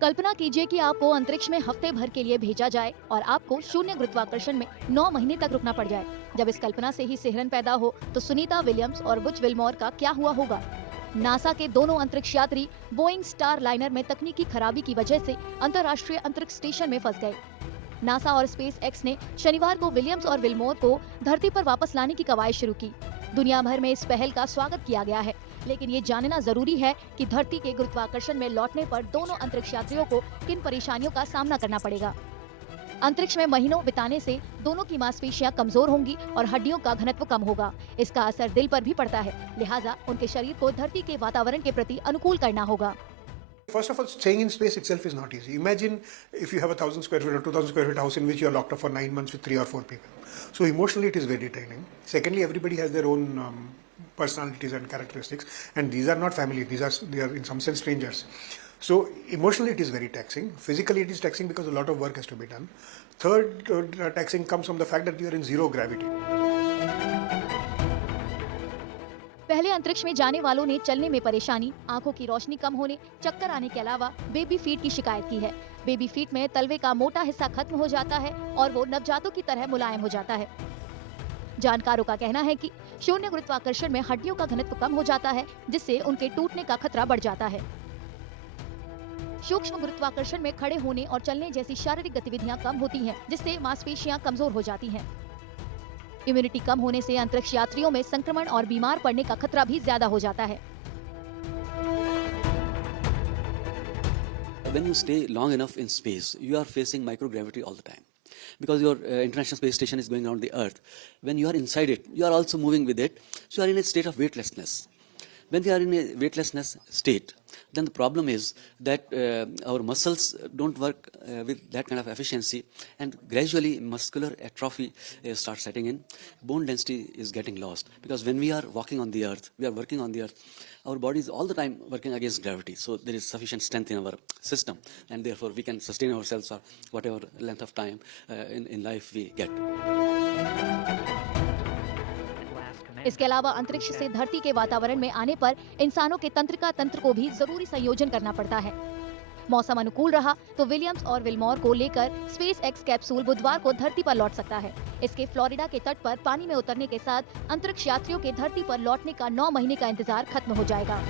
कल्पना कीजिए कि आपको अंतरिक्ष में हफ्ते भर के लिए भेजा जाए और आपको शून्य गुरुत्वाकर्षण में 9 महीने तक रुकना पड़ जाए। जब इस कल्पना से ही सिहरन पैदा हो तो सुनीता विलियम्स और बुच विल्मोर का क्या हुआ होगा। नासा के दोनों अंतरिक्ष यात्री बोइंग स्टार लाइनर में तकनीकी खराबी की वजह से अंतर्राष्ट्रीय अंतरिक्ष स्टेशन में फंस गए। नासा और स्पेस एक्स ने शनिवार को विलियम्स और विल्मोर को धरती पर वापस लाने की कवायद शुरू की। दुनिया भर में इस पहल का स्वागत किया गया है, लेकिन ये जानना जरूरी है कि धरती के गुरुत्वाकर्षण में लौटने पर दोनों अंतरिक्ष यात्रियों को किन परेशानियों का सामना करना पड़ेगा। अंतरिक्ष में महीनों बिताने से दोनों की मांसपेशियां कमजोर होंगी और हड्डियों का घनत्व कम होगा। इसका असर दिल पर भी पड़ता है, लिहाजा उनके शरीर को धरती के वातावरण के प्रति अनुकूल करना होगा। First of all, staying in space itself is not easy. Imagine if you have a 1,000 square feet or 2,000 square feet house in which you are locked up for 9 months with 3 or 4 people. So emotionally, it is very draining. Secondly, everybody has their own personalities and characteristics, and these are not family. They are in some sense strangers. So emotionally, it is very taxing. Physically, it is taxing because a lot of work has to be done. Third, taxing comes from the fact that you are in zero gravity. पहले अंतरिक्ष में जाने वालों ने चलने में परेशानी, आंखों की रोशनी कम होने, चक्कर आने के अलावा बेबी फीट की शिकायत की है। बेबी फीट में तलवे का मोटा हिस्सा खत्म हो जाता है और वो नवजातों की तरह मुलायम हो जाता है। जानकारों का कहना है कि शून्य गुरुत्वाकर्षण में हड्डियों का घनत्व कम हो जाता है, जिससे उनके टूटने का खतरा बढ़ जाता है। सूक्ष्म गुरुत्वाकर्षण में खड़े होने और चलने जैसी शारीरिक गतिविधियां कम होती हैं, जिससे मांसपेशियां कमजोर हो जाती हैं। इम्यूनिटी कम होने से अंतरिक्ष यात्रियों में संक्रमण और बीमार पड़ने का खतरा भी ज्यादा हो जाता है। When you stay long enough in space, you are facing microgravity all the time. Because your International Space Station is going around the Earth. When you are inside it, you are also moving with it. So you are in a state of weightlessness. When we are in a weightlessness state, then the problem is that our muscles don't work with that kind of efficiency, and gradually muscular atrophy starts setting in. Bone density is getting lost, because when we are walking on the earth, we are working on the earth, our body is all the time working against gravity, so there is sufficient strength in our system, and therefore we can sustain ourselves for whatever length of time in life we get. इसके अलावा अंतरिक्ष से धरती के वातावरण में आने पर इंसानों के तंत्रिका तंत्र को भी जरूरी संयोजन करना पड़ता है। मौसम अनुकूल रहा तो विलियम्स और विल्मोर को लेकर स्पेस एक्स कैप्सूल बुधवार को धरती पर लौट सकता है। इसके फ्लोरिडा के तट पर पानी में उतरने के साथ अंतरिक्ष यात्रियों के धरती पर लौटने का 9 महीने का इंतजार खत्म हो जाएगा।